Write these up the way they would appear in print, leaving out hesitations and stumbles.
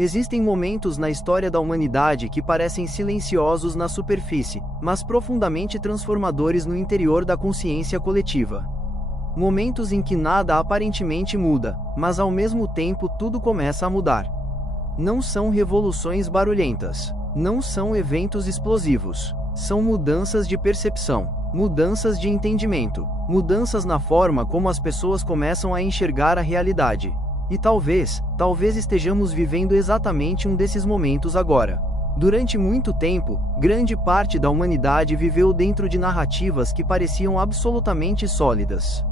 Existem momentos na história da humanidade que parecem silenciosos na superfície, mas profundamente transformadores no interior da consciência coletiva. Momentos em que nada aparentemente muda, mas ao mesmo tempo tudo começa a mudar. Não são revoluções barulhentas. Não são eventos explosivos. São mudanças de percepção, mudanças de entendimento, mudanças na forma como as pessoas começam a enxergar a realidade. E talvez estejamos vivendo exatamente um desses momentos agora. Durante muito tempo, grande parte da humanidade viveu dentro de narrativas que pareciam absolutamente sólidas.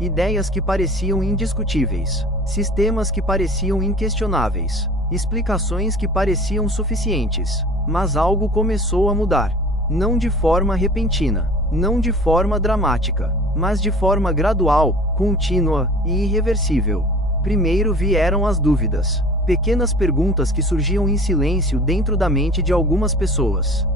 Ideias que pareciam indiscutíveis, sistemas que pareciam inquestionáveis, explicações que pareciam suficientes. Mas algo começou a mudar. Não de forma repentina, não de forma dramática, mas de forma gradual, contínua e irreversível. Primeiro vieram as dúvidas, pequenas perguntas que surgiam em silêncio dentro da mente de algumas pessoas.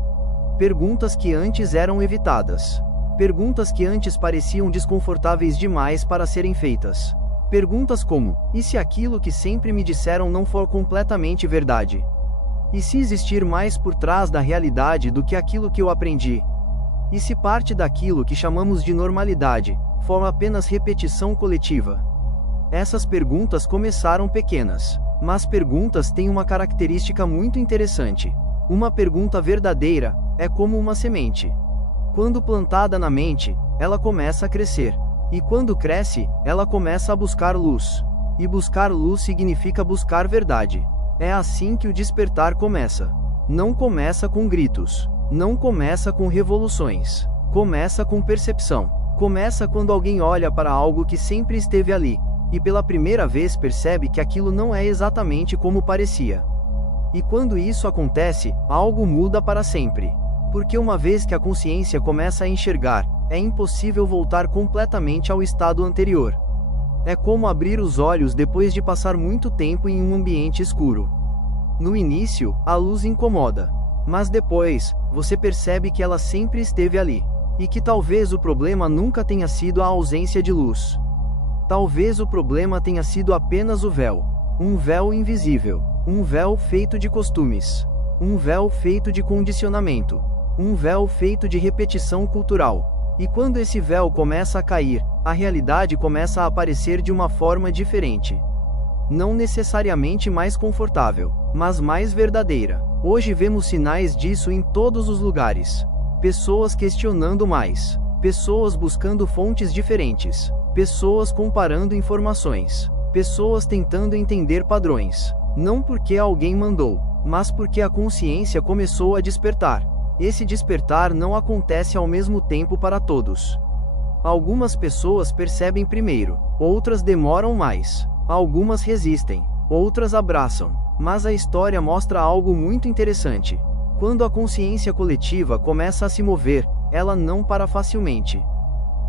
Perguntas que antes eram evitadas. Perguntas que antes pareciam desconfortáveis demais para serem feitas. Perguntas como: e se aquilo que sempre me disseram não for completamente verdade? E se existir mais por trás da realidade do que aquilo que eu aprendi? E se parte daquilo que chamamos de normalidade for apenas repetição coletiva? Essas perguntas começaram pequenas, mas perguntas têm uma característica muito interessante. Uma pergunta verdadeira é como uma semente. Quando plantada na mente, ela começa a crescer. E quando cresce, ela começa a buscar luz. E buscar luz significa buscar verdade. É assim que o despertar começa. Não começa com gritos. Não começa com revoluções. Começa com percepção. Começa quando alguém olha para algo que sempre esteve ali, e pela primeira vez percebe que aquilo não é exatamente como parecia. E quando isso acontece, algo muda para sempre. Porque uma vez que a consciência começa a enxergar, é impossível voltar completamente ao estado anterior. É como abrir os olhos depois de passar muito tempo em um ambiente escuro. No início, a luz incomoda. Mas depois, você percebe que ela sempre esteve ali. E que talvez o problema nunca tenha sido a ausência de luz. Talvez o problema tenha sido apenas o véu. Um véu invisível. Um véu feito de costumes. Um véu feito de condicionamento. Um véu feito de repetição cultural. E quando esse véu começa a cair, a realidade começa a aparecer de uma forma diferente. Não necessariamente mais confortável, mas mais verdadeira. Hoje vemos sinais disso em todos os lugares. Pessoas questionando mais. Pessoas buscando fontes diferentes. Pessoas comparando informações. Pessoas tentando entender padrões. Não porque alguém mandou, mas porque a consciência começou a despertar. Esse despertar não acontece ao mesmo tempo para todos. Algumas pessoas percebem primeiro, outras demoram mais. Algumas resistem, outras abraçam. Mas a história mostra algo muito interessante. Quando a consciência coletiva começa a se mover, ela não para facilmente.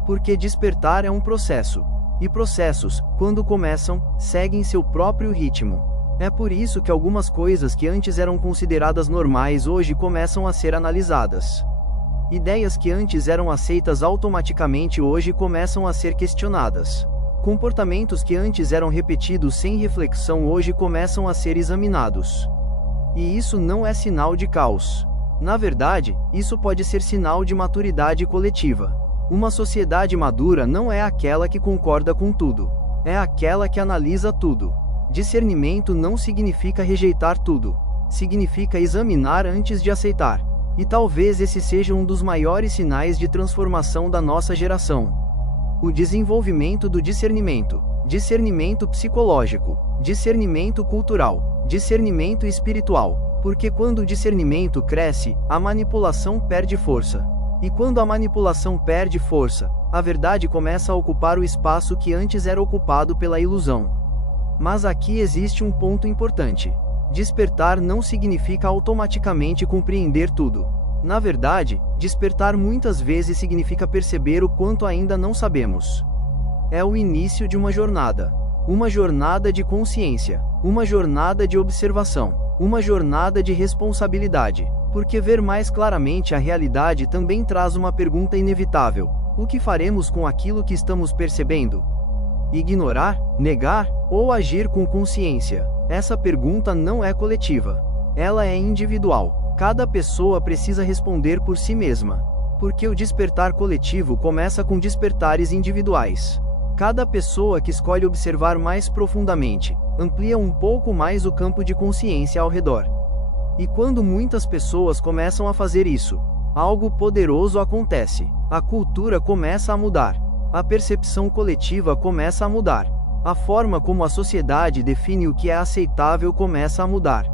Porque despertar é um processo. E processos, quando começam, seguem seu próprio ritmo. É por isso que algumas coisas que antes eram consideradas normais hoje começam a ser analisadas. Ideias que antes eram aceitas automaticamente hoje começam a ser questionadas. Comportamentos que antes eram repetidos sem reflexão hoje começam a ser examinados. E isso não é sinal de caos. Na verdade, isso pode ser sinal de maturidade coletiva. Uma sociedade madura não é aquela que concorda com tudo. É aquela que analisa tudo. Discernimento não significa rejeitar tudo. Significa examinar antes de aceitar. E talvez esse seja um dos maiores sinais de transformação da nossa geração. O desenvolvimento do discernimento. Discernimento psicológico. Discernimento cultural. Discernimento espiritual. Porque quando o discernimento cresce, a manipulação perde força. E quando a manipulação perde força, a verdade começa a ocupar o espaço que antes era ocupado pela ilusão. Mas aqui existe um ponto importante. Despertar não significa automaticamente compreender tudo. Na verdade, despertar muitas vezes significa perceber o quanto ainda não sabemos. É o início de uma jornada. Uma jornada de consciência. Uma jornada de observação. Uma jornada de responsabilidade. Porque ver mais claramente a realidade também traz uma pergunta inevitável: o que faremos com aquilo que estamos percebendo? ignorar, negar, ou agir com consciência? Essa pergunta não é coletiva. Ela é individual. Cada pessoa precisa responder por si mesma. Porque o despertar coletivo começa com despertares individuais. Cada pessoa que escolhe observar mais profundamente, amplia um pouco mais o campo de consciência ao redor. E quando muitas pessoas começam a fazer isso, algo poderoso acontece. A cultura começa a mudar. A percepção coletiva começa a mudar. A forma como a sociedade define o que é aceitável começa a mudar.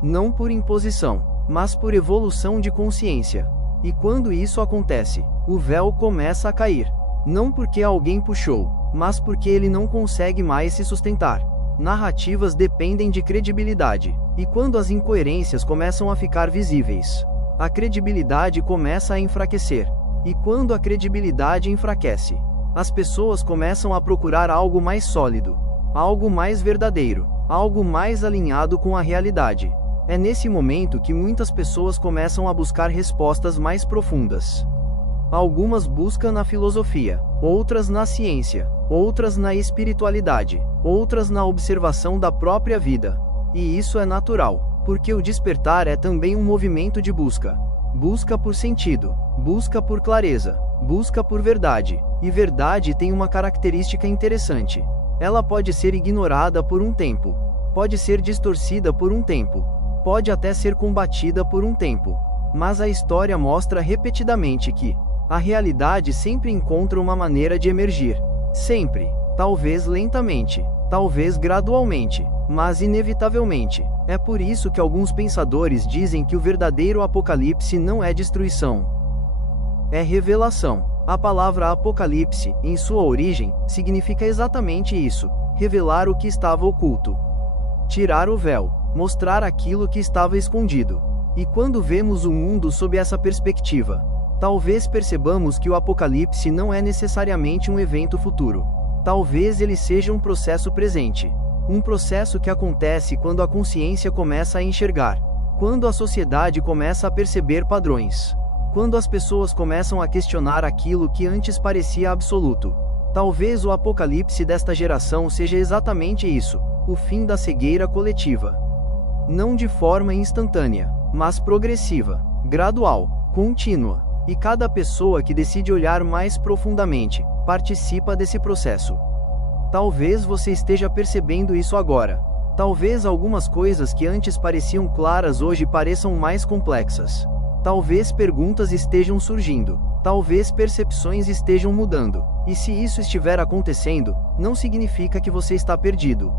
Não por imposição, mas por evolução de consciência. E quando isso acontece, o véu começa a cair. Não porque alguém puxou, mas porque ele não consegue mais se sustentar. Narrativas dependem de credibilidade. E quando as incoerências começam a ficar visíveis, a credibilidade começa a enfraquecer. E quando a credibilidade enfraquece, as pessoas começam a procurar algo mais sólido, algo mais verdadeiro, algo mais alinhado com a realidade. É nesse momento que muitas pessoas começam a buscar respostas mais profundas. Algumas buscam na filosofia, outras na ciência, outras na espiritualidade, outras na observação da própria vida. E isso é natural, porque o despertar é também um movimento de busca. Busca por sentido, busca por clareza, busca por verdade. E verdade tem uma característica interessante. Ela pode ser ignorada por um tempo, pode ser distorcida por um tempo, pode até ser combatida por um tempo. Mas a história mostra repetidamente que a realidade sempre encontra uma maneira de emergir. Sempre. Talvez lentamente, talvez gradualmente, mas inevitavelmente. É por isso que alguns pensadores dizem que o verdadeiro apocalipse não é destruição, é revelação. A palavra apocalipse, em sua origem, significa exatamente isso: revelar o que estava oculto, tirar o véu, mostrar aquilo que estava escondido. E quando vemos o mundo sob essa perspectiva, talvez percebamos que o apocalipse não é necessariamente um evento futuro. Talvez ele seja um processo presente. Um processo que acontece quando a consciência começa a enxergar, quando a sociedade começa a perceber padrões, quando as pessoas começam a questionar aquilo que antes parecia absoluto. Talvez o apocalipse desta geração seja exatamente isso: o fim da cegueira coletiva. Não de forma instantânea, mas progressiva, gradual, contínua. E cada pessoa que decide olhar mais profundamente, participa desse processo. Talvez você esteja percebendo isso agora. Talvez algumas coisas que antes pareciam claras hoje pareçam mais complexas. Talvez perguntas estejam surgindo. Talvez percepções estejam mudando. E se isso estiver acontecendo, não significa que você está perdido.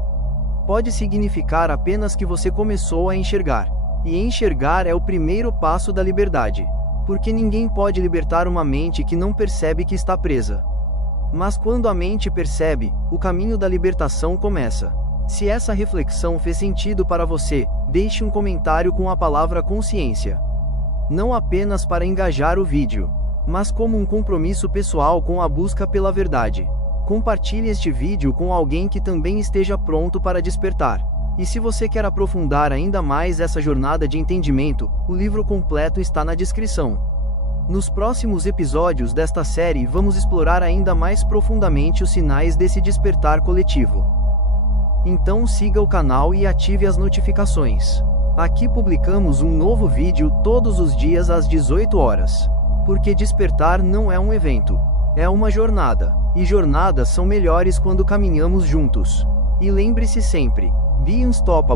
Pode significar apenas que você começou a enxergar. E enxergar é o primeiro passo da liberdade. Porque ninguém pode libertar uma mente que não percebe que está presa. Mas quando a mente percebe, o caminho da libertação começa. Se essa reflexão fez sentido para você, deixe um comentário com a palavra consciência. Não apenas para engajar o vídeo, mas como um compromisso pessoal com a busca pela verdade. Compartilhe este vídeo com alguém que também esteja pronto para despertar. E se você quer aprofundar ainda mais essa jornada de entendimento, o livro completo está na descrição. Nos próximos episódios desta série vamos explorar ainda mais profundamente os sinais desse despertar coletivo. Então siga o canal e ative as notificações. Aqui publicamos um novo vídeo todos os dias às 18 horas. Porque despertar não é um evento, é uma jornada. E jornadas são melhores quando caminhamos juntos. E lembre-se sempre: be unstoppable.